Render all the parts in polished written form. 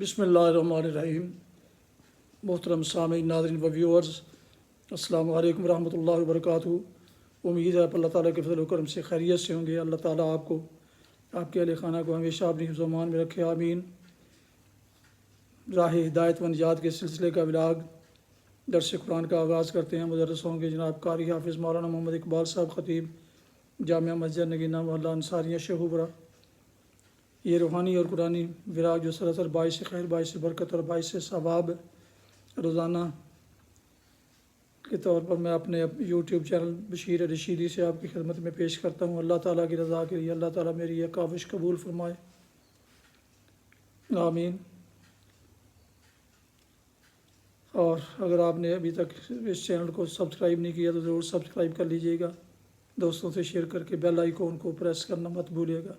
بسم اللہ الرحمن الرحیم۔ محترم سامعین، ناظرین و ویورز، السلام علیکم ورحمۃ اللہ وبرکاتہ۔ امید ہے آپ اللہ تعالیٰ کے فضل و کرم سے خیریت سے ہوں گے۔ اللہ تعالیٰ آپ کو، آپ کے اہل خانہ کو ہمیشہ اپنی حفظ و امان میں رکھے، آمین۔ راہ ہدایت و نجات کے سلسلے کا ولاگ درس قرآن کا آغاز کرتے ہیں۔ مدرس ہوں گے جناب قاری حافظ مولانا محمد اقبال صاحب، خطیب جامعہ مسجد نگینہ محلہ انصاریہ شیخوپورہ۔ یہ روحانی اور قرآنی وراغ جو سراسر باعث خیر، باعث برکت اور باعث ثواب روزانہ کے طور پر میں اپنے یوٹیوب چینل بشیر رشیدی سے آپ کی خدمت میں پیش کرتا ہوں۔ اللہ تعالیٰ کی رضا کے لیے اللہ تعالیٰ میری یہ کاوش قبول فرمائے، آمین۔ اور اگر آپ نے ابھی تک اس چینل کو سبسکرائب نہیں کیا تو ضرور سبسکرائب کر لیجئے گا، دوستوں سے شیئر کر کے بیل آئیکن کو پریس کرنا مت بھولیے گا،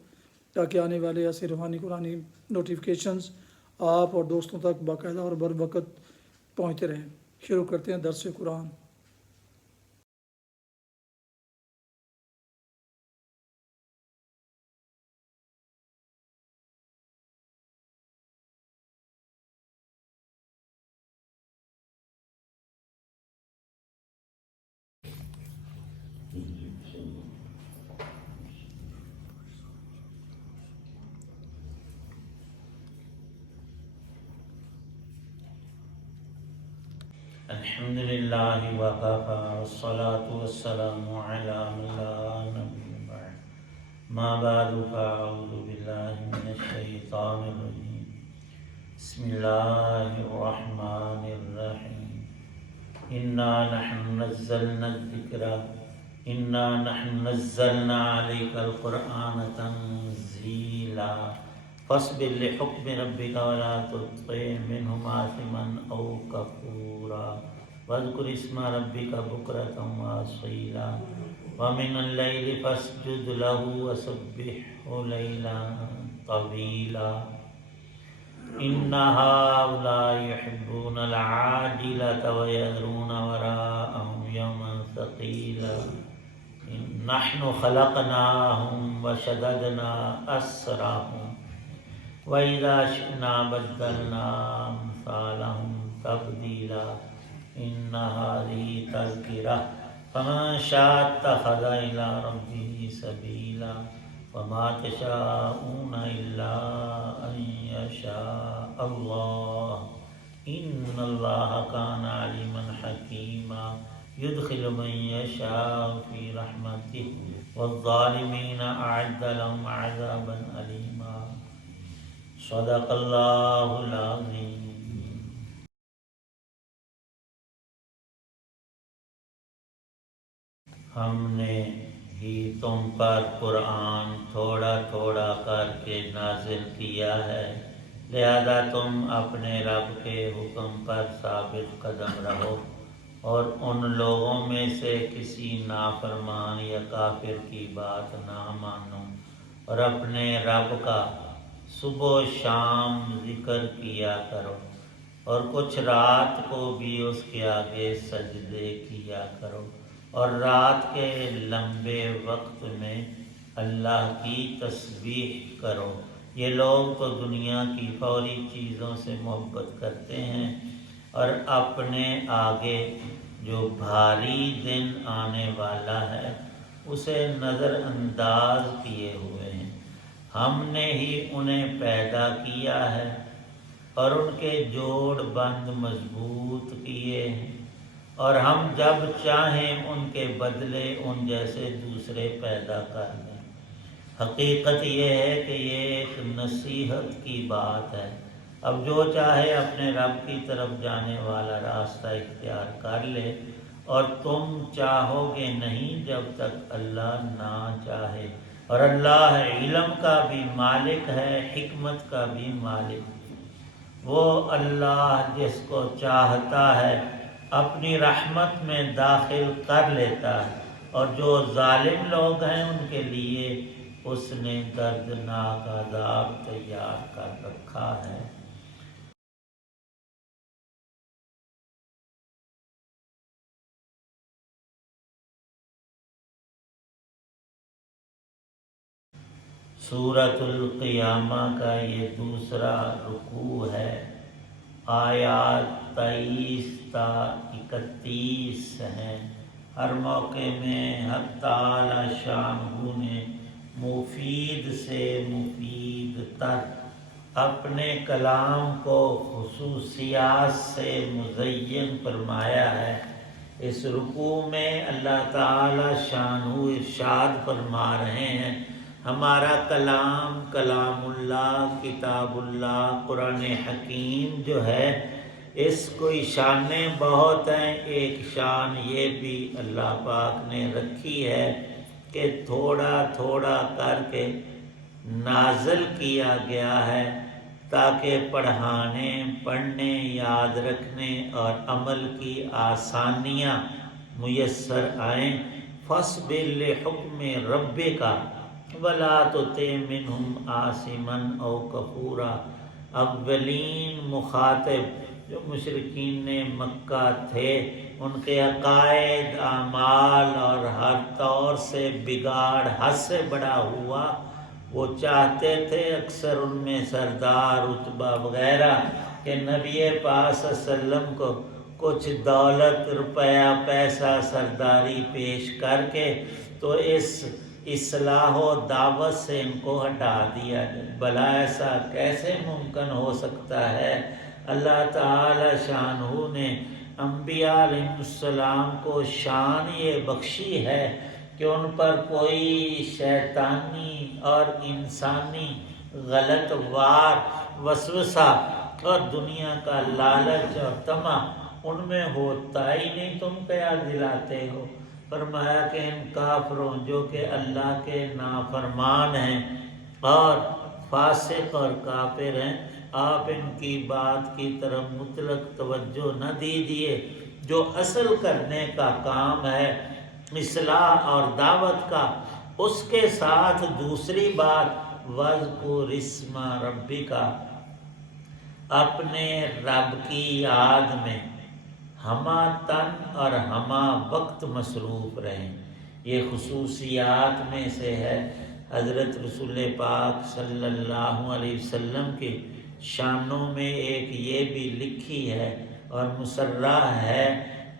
تاکہ آنے والے ایسے روحانی قرآنی نوٹیفیکیشنز آپ اور دوستوں تک باقاعدہ اور بر وقت پہنچتے رہیں۔ شروع کرتے ہیں درس قرآن۔ الحمد للہ وکفی والصلاة والسلام علی من لا نبی بعد ما بعد فاعوذ باللہ من الشیطان الرجیم بسم اللہ الرحمن الرحیم انا نحن نزلنا الذکر انا نحن نزلنا علیک القرآن تنزیلا فاصبر لحکم ربک ولا تطع منهم آثما او کفورا واذکر اسم ربک بکرۃ واصیلا ومن اللیل فاسجد له وسبحه لیلا طویلا ان هؤلاء يحبون العاجلة ويذرون وراءهم يوما ثقيلا نحن خلقناهم وشددنا أسرهم وإذا شئنا بدلنا أمثالهم تبديلا إن هذه تذكرة فمن شاء اتخذ إلى ربه سبيلا وما تشاءون إلا أن يشاء الله إن الله كان عليما حكيما يدخل من يشاء في رحمته والظالمين أعد لهم عذابا أليما صدق الله العظيم۔ ہم نے ہی تم پر قرآن تھوڑا تھوڑا کر کے نازل کیا ہے، لہذا تم اپنے رب کے حکم پر ثابت قدم رہو اور ان لوگوں میں سے کسی نافرمان یا کافر کی بات نہ مانو، اور اپنے رب کا صبح و شام ذکر کیا کرو، اور کچھ رات کو بھی اس کے آگے سجدے کیا کرو، اور رات کے لمبے وقت میں اللہ کی تسبیح کرو۔ یہ لوگ تو دنیا کی فوری چیزوں سے محبت کرتے ہیں اور اپنے آگے جو بھاری دن آنے والا ہے اسے نظر انداز کیے ہوئے ہیں۔ ہم نے ہی انہیں پیدا کیا ہے اور ان کے جوڑ بند مضبوط کیے ہیں، اور ہم جب چاہیں ان کے بدلے ان جیسے دوسرے پیدا کر دیں۔ حقیقت یہ ہے کہ یہ ایک نصیحت کی بات ہے۔ اب جو چاہے اپنے رب کی طرف جانے والا راستہ اختیار کر لے، اور تم چاہو گے نہیں جب تک اللہ نہ چاہے، اور اللہ علم کا بھی مالک ہے، حکمت کا بھی مالک۔ وہ اللہ جس کو چاہتا ہے اپنی رحمت میں داخل کر لیتا ہے، اور جو ظالم لوگ ہیں ان کے لیے اس نے دردناک عذاب تیار کر رکھا ہے۔ سورۃ القیامہ کا یہ دوسرا رکوع ہے۔ آیات 23 تا 31 ہیں۔ ہر موقع میں حق تعالی شانہ نے مفید سے مفید تر اپنے کلام کو خصوصیات سے مزین فرمایا ہے۔ اس رکوع میں اللہ تعالی شانہ ارشاد فرما رہے ہیں، ہمارا کلام کلام اللہ، کتاب اللہ، قرآن حکیم جو ہے، اس کوئی شانیں بہت ہیں۔ ایک شان یہ بھی اللہ پاک نے رکھی ہے کہ تھوڑا تھوڑا کر کے نازل کیا گیا ہے تاکہ پڑھانے، پڑھنے، یاد رکھنے اور عمل کی آسانیاں میسر آئیں۔ فَاصْبِرْ لِحُکْمِ رَبِّكَ وَلَا تُطِعْ مِنْهُمْ آثِمًا أَوْ كَفُورًا۔ اولین مخاطب جو مشرکین مکہ تھے، ان کے عقائد، اعمال اور ہر طور سے بگاڑ حد سے بڑا ہوا۔ وہ چاہتے تھے، اکثر ان میں سردار عتبہ وغیرہ، کہ نبی پاک صلی اللہ علیہ وسلم کو کچھ دولت، روپیہ، پیسہ، سرداری پیش کر کے تو اس اصلاح و دعوت سے ان کو ہٹا دیا جائے۔ بھلا ایسا کیسے ممکن ہو سکتا ہے؟ اللہ تعالی شانہ نے انبیاء علیہ السلام کو شان یہ بخشی ہے کہ ان پر کوئی شیطانی اور انسانی غلط وار، وسوسہ اور دنیا کا لالچ اور طمع ان میں ہوتا ہی نہیں۔ تم کیا دلاتے ہو؟ فرمایا کہ ان کافروں جو کہ اللہ کے نافرمان ہیں اور فاسق اور کافر ہیں، آپ ان کی بات کی طرف مطلق توجہ نہ دیجیے۔ جو اصل کرنے کا کام ہے اصلاح اور دعوت کا، اس کے ساتھ دوسری بات وَاذْكُرِ اسْمَ رَبِّكَ، اپنے رب کی یاد میں ہمہ تن اور ہمہ وقت مصروف رہیں۔ یہ خصوصیات میں سے ہے۔ حضرت رسول پاک صلی اللہ علیہ وسلم کی شانوں میں ایک یہ بھی لکھی ہے اور مسرح ہے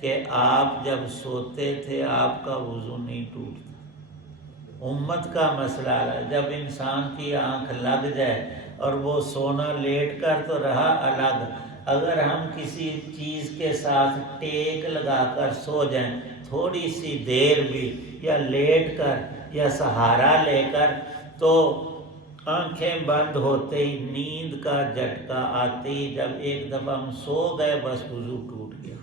کہ آپ جب سوتے تھے آپ کا وضو نہیں ٹوٹتا۔ امت کا مسئلہ ہے، جب انسان کی آنکھ لگ جائے اور وہ سونا لیٹ کر تو رہا الگ، اگر ہم کسی چیز کے ساتھ ٹیک لگا کر سو جائیں تھوڑی سی دیر بھی، یا لیٹ کر یا سہارا لے کر، تو آنکھیں بند ہوتے ہی نیند کا جھٹکا آتی ہی جب ایک دفعہ ہم سو گئے بس وضو ٹوٹ گیا۔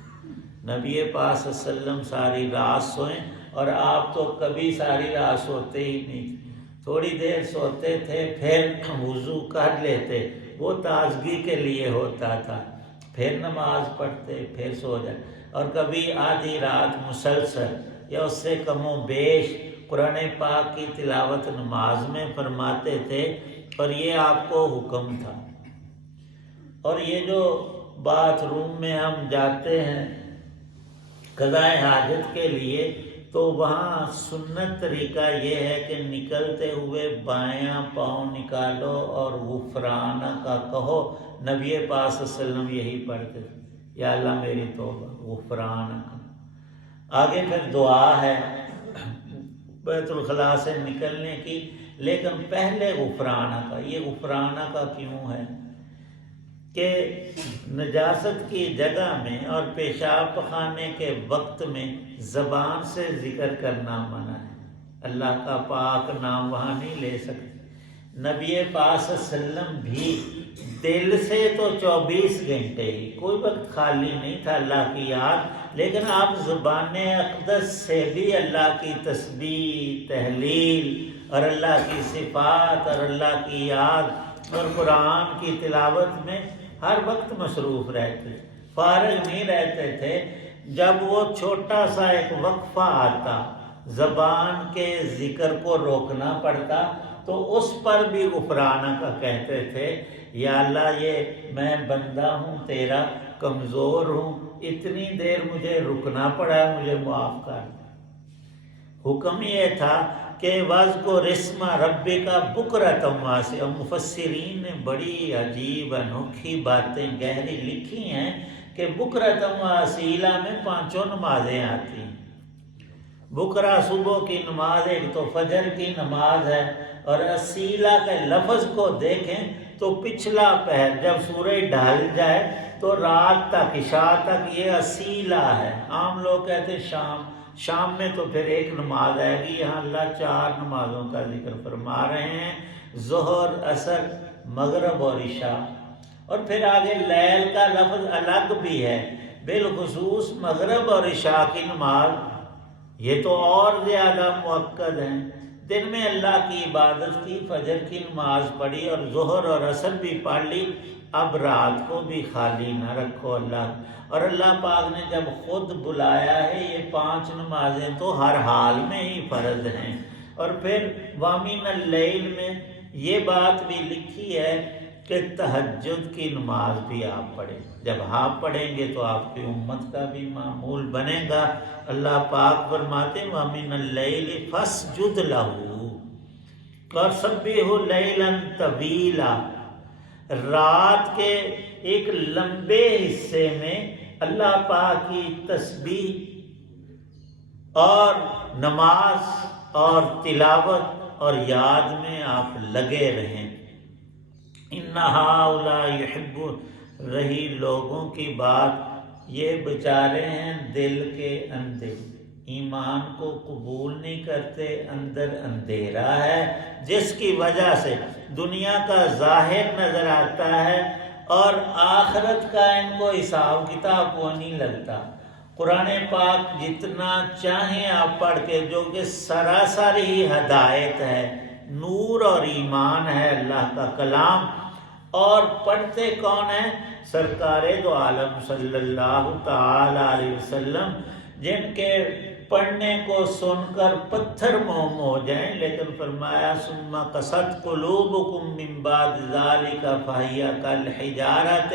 نبی پاک صلی اللہ علیہ وسلم ساری رات سوئیں اور آپ تو کبھی ساری رات سوتے ہی نہیں تھے، تھوڑی دیر سوتے تھے پھر وضو کر لیتے، وہ تازگی کے لیے ہوتا تھا، پھر نماز پڑھتے پھر سو جائے۔ اور کبھی آدھی رات مسلسل یا اس سے کم و بیش قرآن پاک کی تلاوت نماز میں فرماتے تھے، اور یہ آپ کو حکم تھا۔ اور یہ جو باتھ روم میں ہم جاتے ہیں قضاء حاجت کے لیے، تو وہاں سنت طریقہ یہ ہے کہ نکلتے ہوئے بایاں پاؤں نکالو اور غفرانہ کا کہو۔ نبی پاک صلی اللہ علیہ وسلم یہی پڑھتے تھے، یا اللہ میری توبہ، غفرانہ کا۔ آگے پھر دعا ہے بیت الخلاء سے نکلنے کی، لیکن پہلے غفرانہ کا۔ یہ غفرانہ کا کیوں ہے کہ نجاست کی جگہ میں اور پیشاب پخانے کے وقت میں زبان سے ذکر کرنا منع ہے، اللہ کا پاک نام وہاں نہیں لے سکتے۔ نبی پاک صلی اللہ علیہ وسلم بھی دل سے تو 24 گھنٹے ہی، کوئی وقت خالی نہیں تھا اللہ کی یاد، لیکن آپ زبان اقدس سے بھی اللہ کی تسبیح، تحلیل اور اللہ کی صفات اور اللہ کی یاد اور قرآن کی تلاوت میں ہر وقت مصروف رہتے، فارغ نہیں رہتے تھے۔ جب وہ چھوٹا سا ایک وقفہ آتا، زبان کے ذکر کو روکنا پڑتا، تو اس پر بھی غفرانہ کا کہتے تھے، یا اللہ یہ میں بندہ ہوں تیرا، کمزور ہوں، اتنی دیر مجھے رکنا پڑا، مجھے معاف کر۔ حکم یہ تھا کہ وَاذْكُرِ اسْمَ رَبِّكَ بُكْرَةً وَأَصِيلًا۔ مفسرین نے بڑی عجیب انوکھی باتیں گہری لکھی ہیں کہ بُكْرَةً وَأَصِيلًا میں 5 نمازیں آتی ہیں۔ بکرا صبح کی نماز ایک تو فجر کی نماز ہے، اور اصیلہ کے لفظ کو دیکھیں تو پچھلا پہر جب سورج ڈھل جائے تو رات تک عشاء تک یہ اصیلہ ہے۔ عام لوگ کہتے ہیں شام میں تو پھر ایک نماز آئے گی، یہاں اللہ 4 نمازوں کا ذکر فرما رہے ہیں، ظہر، عصر، مغرب اور عشاء۔ اور پھر آگے لیل کا لفظ الگ بھی ہے، بالخصوص مغرب اور عشاء کی نماز یہ تو اور زیادہ مؤکد ہیں۔ دن میں اللہ کی عبادت کی، فجر کی نماز پڑھی اور ظہر اور عصر بھی پڑھ لی، اب رات کو بھی خالی نہ رکھو اللہ۔ اور اللہ پاک نے جب خود بلایا ہے یہ 5 نمازیں تو ہر حال میں ہی فرض ہیں۔ اور پھر وَمِنَ اللیل میں یہ بات بھی لکھی ہے کہ تہجد کی نماز بھی آپ پڑھیں۔ جب آپ پڑھیں گے تو آپ کی امت کا بھی معمول بنے گا۔ اللہ پاک فرماتے ہیں وَمِنَ اللیل فَاسْجُدْ لَهُ وَسَبِّحْهُ لَيْلًا طَوِيلًا۔ رات کے ایک لمبے حصے میں اللہ پاک کی تسبیح اور نماز اور تلاوت اور یاد میں آپ لگے رہیں۔ اِنَّ هَؤُلَاءِ يُحِبُّونَ، رہی لوگوں کی بات، یہ بیچارے ہیں دل کے اندھے، ایمان کو قبول نہیں کرتے، اندر اندھیرا ہے جس کی وجہ سے دنیا کا ظاہر نظر آتا ہے اور آخرت کا ان کو حساب کتاب کو نہیں لگتا۔ قرآن پاک جتنا چاہیں آپ پڑھ کے، جو کہ سراسر ہی ہدایت ہے، نور اور ایمان ہے اللہ کا کلام، اور پڑھتے کون ہیں؟ سرکار دو عالم صلی اللہ تعالی علیہ وسلم، جن کے پڑھنے کو سن کر پتھر موم ہو جائیں، لیکن فرمایا ثم قست قلوبکم من بعد ذلک فہی کالحجارۃ،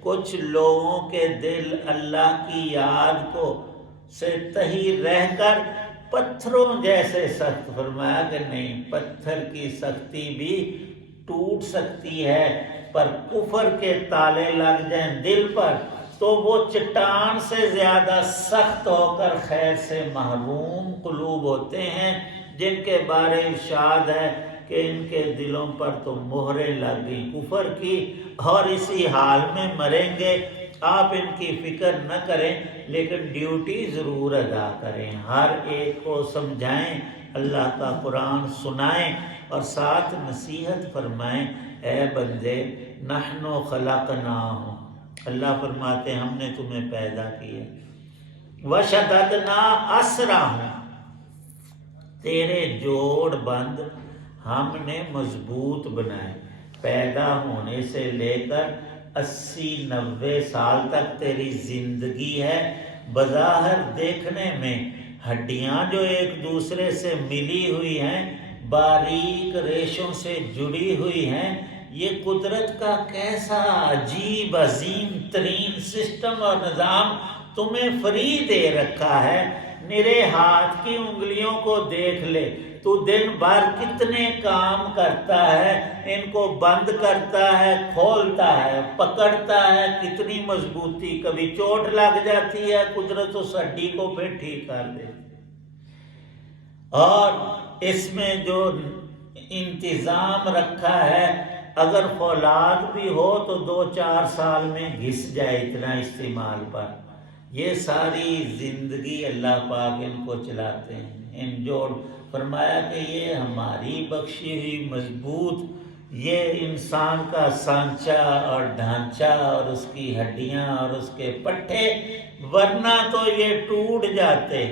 کچھ لوگوں کے دل اللہ کی یاد کو سے تہی رہ کر پتھروں جیسے سخت۔ فرمایا کہ نہیں، پتھر کی سختی بھی ٹوٹ سکتی ہے، پر کفر کے تالے لگ جائیں دل پر تو وہ چٹان سے زیادہ سخت ہو کر خیر سے محروم قلوب ہوتے ہیں، جن کے بارے ارشاد ہے کہ ان کے دلوں پر تو مہریں لگ گئی کفر کی، اور اسی حال میں مریں گے۔ آپ ان کی فکر نہ کریں، لیکن ڈیوٹی ضرور ادا کریں، ہر ایک کو سمجھائیں، اللہ کا قرآن سنائیں اور ساتھ نصیحت فرمائیں، اے بندے نحن خلقناہم، اللہ فرماتے ہیں ہم نے تمہیں پیدا کیا، وشددنا اسرہم، تیرے جوڑ بند ہم نے مضبوط بنائے، پیدا ہونے سے لے کر 80-90 سال تک تیری زندگی ہے۔ بظاہر دیکھنے میں ہڈیاں جو ایک دوسرے سے ملی ہوئی ہیں، باریک ریشوں سے جڑی ہوئی ہیں، یہ قدرت کا کیسا عجیب عظیم ترین سسٹم اور نظام تمہیں فری دے رکھا ہے۔ میرے ہاتھ کی انگلیوں کو دیکھ لے، تو دن بھر کتنے کام کرتا ہے، ان کو بند کرتا ہے، کھولتا ہے، پکڑتا ہے، کتنی مضبوطی، کبھی چوٹ لگ جاتی ہے، قدرت اس ہڈی کو پھر ٹھیک کر دیتی۔ اور اس میں جو انتظام رکھا ہے، اگر فولاد بھی ہو تو 2-4 سال میں گھس جائے، اتنا استعمال پر۔ یہ ساری زندگی اللہ پاک ان کو چلاتے ہیں، ان جوڑ۔ فرمایا کہ یہ ہماری بخشی ہوئی مضبوط، یہ انسان کا سانچہ اور ڈھانچہ اور اس کی ہڈیاں اور اس کے پٹھے، ورنہ تو یہ ٹوٹ جاتے،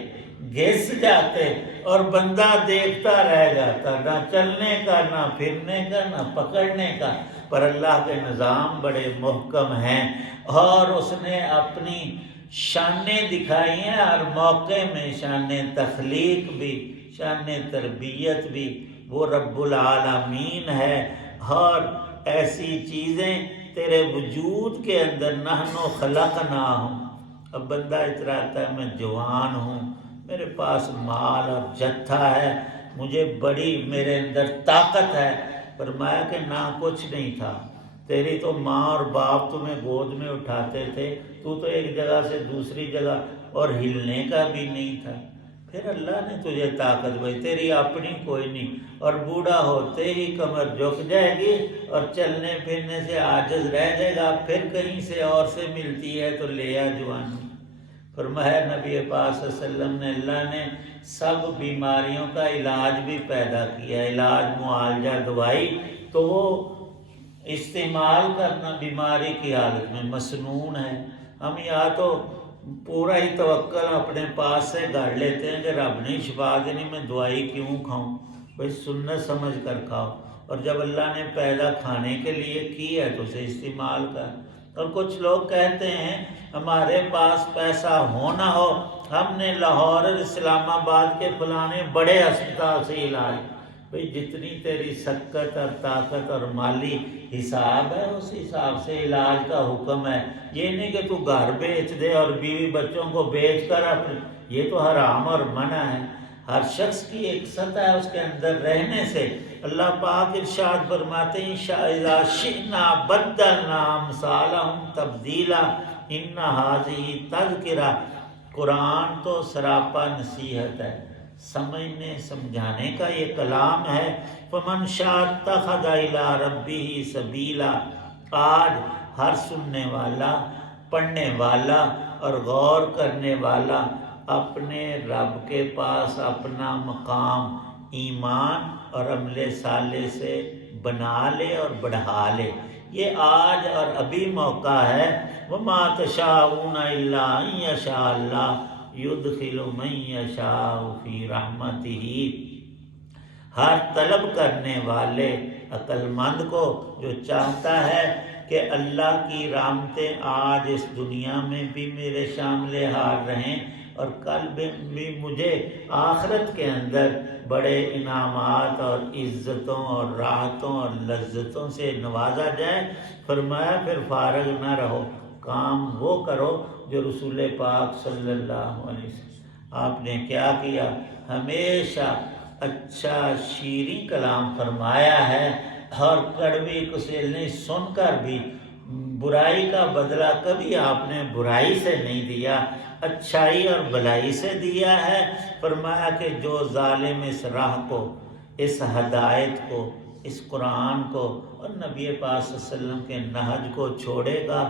گھس جاتے اور بندہ دیکھتا رہ جاتا، نہ چلنے کا، نہ پھرنے کا، نہ پکڑنے کا۔ پر اللہ کے نظام بڑے محکم ہیں، اور اس نے اپنی شانیں دکھائی ہیں ہر موقع میں، شان تخلیق بھی، شان تربیت بھی، وہ رب العالمین ہے۔ اور ایسی چیزیں تیرے وجود کے اندر، نحن خلقناہم۔ اب بندہ اتراتا ہے میں جوان ہوں، میرے پاس مال اور جتھا ہے، مجھے بڑی میرے اندر طاقت ہے۔ فرمایا کہ نہ کچھ نہیں تھا، تیری تو ماں اور باپ تمہیں گود میں اٹھاتے تھے، تو ایک جگہ سے دوسری جگہ اور ہلنے کا بھی نہیں تھا، پھر اللہ نے تجھے طاقت بھائی، تیری اپنی کوئی نہیں، اور بوڑھا ہوتے ہی کمر جھک جائے گی اور چلنے پھرنے سے عاجز رہ جائے گا، پھر کہیں سے اور سے ملتی ہے تو لے آ جوانی۔ فرمایا نبی پاک صلی اللہ علیہ وسلم نے، اللہ نے سب بیماریوں کا علاج بھی پیدا کیا، علاج معالجہ دوائی، تو وہ استعمال کرنا بیماری کی حالت میں مسنون ہے۔ ہم یا تو پورا ہی توکل اپنے پاس سے گاڑ لیتے ہیں کہ رب نے شفا دینی، میں دوائی کیوں کھاؤں، بھائی سنت سمجھ کر کھاؤ، اور جب اللہ نے پیدا کھانے کے لیے کی ہے تو اسے استعمال کر۔ اور کچھ لوگ کہتے ہیں ہمارے پاس پیسہ ہو نہ ہو، ہم نے لاہور اور اسلام آباد کے فلانے بڑے ہسپتال سے علاج، بھئی جتنی تیری سکت اور طاقت اور مالی حساب ہے اس حساب سے علاج کا حکم ہے، یہ نہیں کہ تو گھر بیچ دے اور بیوی بچوں کو بیچ کر اپنے، یہ تو حرام اور منع ہے۔ ہر شخص کی ایک سطح ہے اس کے اندر رہنے سے۔ اللہ پاک ارشاد فرماتے ہیں اذا شئنا بدلنا امثالہم تبدیلا ان ھذہ تذکرہ، قرآن تو سراپا نصیحت ہے، سمجھنے سمجھانے کا یہ کلام ہے۔ فمن شاء اتخذ الی ربہ سبیلا، آج ہر سننے والا، پڑھنے والا اور غور کرنے والا اپنے رب کے پاس اپنا مقام ایمان اور عمل صالح سے بنا لے اور بڑھا لے، یہ آج اور ابھی موقع ہے۔ وَمَا تَشَاءُونَ إِلَّا أَن يَشَاءَ اللَّهُ يُدْخِلُ مَن يَشَاءُ فِي رَحْمَتِهِ، ہر طلب کرنے والے عقل مند کو جو چاہتا ہے کہ اللہ کی رحمتیں آج اس دنیا میں بھی میرے شامل حال رہیں اور کل بھی مجھے آخرت کے اندر بڑے انعامات اور عزتوں اور راحتوں اور لذتوں سے نوازا جائے، فرمایا پھر فارغ نہ رہو، کام وہ کرو جو رسول پاک صلی اللہ علیہ وسلم آپ نے کیا کیا، ہمیشہ اچھا شیریں کلام فرمایا ہے، اور کڑوی کسیلنی سن کر بھی برائی کا بدلہ کبھی آپ نے برائی سے نہیں دیا، اچھائی اور بھلائی سے دیا ہے۔ فرمایا کہ جو ظالم اس راہ کو، اس ہدایت کو، اس قرآن کو اور نبی پاک صلی اللہ علیہ وسلم کے نہج کو چھوڑے گا،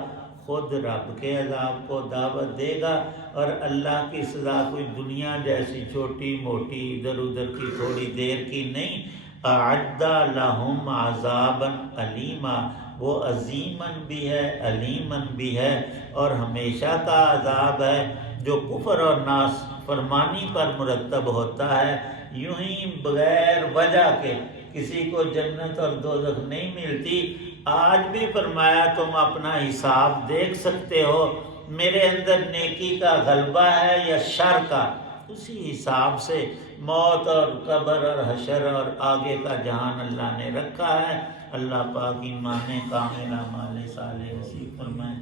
خود رب کے عذاب کو دعوت دے گا، اور اللہ کی سزا کوئی دنیا جیسی چھوٹی موٹی ادھر ادھر کی تھوڑی دیر کی نہیں، اعد لہم عذابا علیما، وہ عظیمن بھی ہے علیمن بھی ہے، اور ہمیشہ کا عذاب ہے جو کفر اور نافرمانی پر مرتب ہوتا ہے۔ یوں ہی بغیر وجہ کے کسی کو جنت اور دوزخ نہیں ملتی۔ آج بھی فرمایا تم اپنا حساب دیکھ سکتے ہو، میرے اندر نیکی کا غلبہ ہے یا شر کا، اسی حساب سے موت اور قبر اور حشر اور آگے کا جہان اللہ نے رکھا ہے۔ اللہ پاک ایمان کامل اعمال صالح نصیب فرمائے۔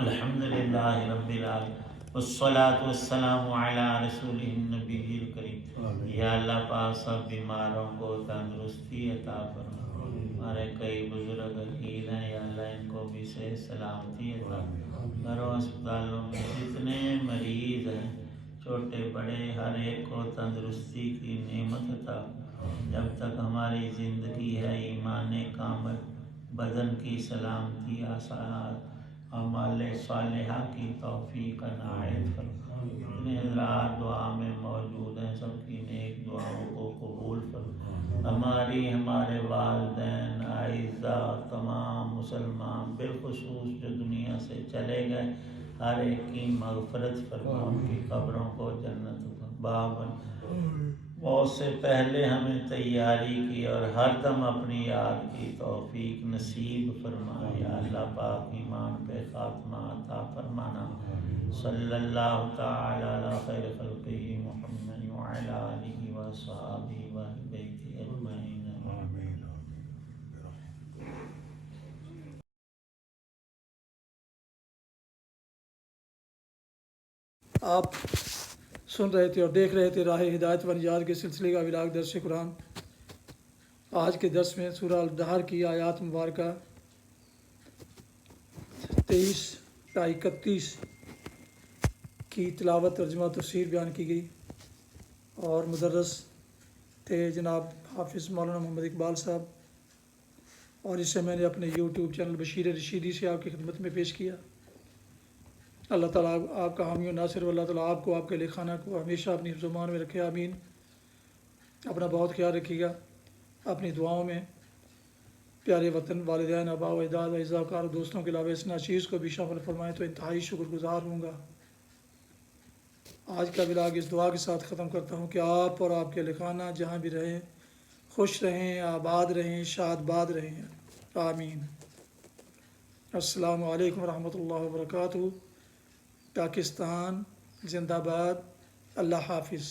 الحمدللہ رب العالمین والصلاة والسلام علی رسولہ النبی الکریم۔ یا اللہ پاک سب بیماروں کو تندرستی عطا فرما، ہمارے کئی بزرگ حکیم ہیں، یا اللہ ان کو بھی صحت سلامتی عطا فرما، گھروں اسپتالوں میں جتنے مریض ہیں چھوٹے بڑے ہر ایک کو تندرستی کی نعمت عطا فرما۔ جب تک ہماری زندگی ہے ایمان کامل، بدن کی سلامتی، آسانات اعمال صالحہ کی توفیق عنایت فرما۔ جتنے حضرات دعا میں موجود ہیں سب کی نیک دعاؤں کو قبول فرما۔ ہماری، ہمارے والدین، اعزاء، تمام مسلمان بالخصوص جو دنیا سے چلے گئے، ہر ایک کی مغفرت فرما، ان کی قبروں کو جنت باب موت سے پہلے ہمیں تیاری کی اور ہر دم اپنی یاد کی توفیق نصیب فرما۔ یا اللہ پاک ایمان پہ خاتمہ عطا فرمانا۔ صلی اللہ تعالی علی خیر خلقہ محمد وعلی آلہ وصحبہ وأہل بیتہ اجمعین۔ آپ سن رہے تھے اور دیکھ رہے تھے راہ ہدایت و نجات کے سلسلے کا ولاگ درس قرآن۔ آج کے درس میں سورہ الدہر کی آیات مبارکہ 23 تا 31 کی تلاوت ترجمہ تفسیر بیان کی گئی، اور مدرس تھے جناب حافظ مولانا محمد اقبال صاحب، اور اسے میں نے اپنے یوٹیوب چینل بشیر رشیدی سے آپ کی خدمت میں پیش کیا۔ اللہ تعالیٰ آپ کا حامی و ناصر، اللہ تعالیٰ آپ کو، آپ کے لکھانہ کو ہمیشہ اپنی حفظ و امان میں رکھے، آمین۔ اپنا بہت خیال رکھیے گا، اپنی دعاؤں میں پیارے وطن، والدین، آباء و اجداد، اعزاء و اقارب، دوستوں کے علاوہ اس ناچیز کو بھی شامل فرمائیں تو انتہائی شکر گزار ہوں گا۔ آج کا ولاگ اس دعا کے ساتھ ختم کرتا ہوں کہ آپ اور آپ کے لکھانہ جہاں بھی رہیں خوش رہیں، آباد رہیں، شاد باد رہیں، آمین۔ السلام علیکم ورحمۃ اللہ وبرکاتہ۔ پاکستان زندہ باد۔ اللہ حافظ۔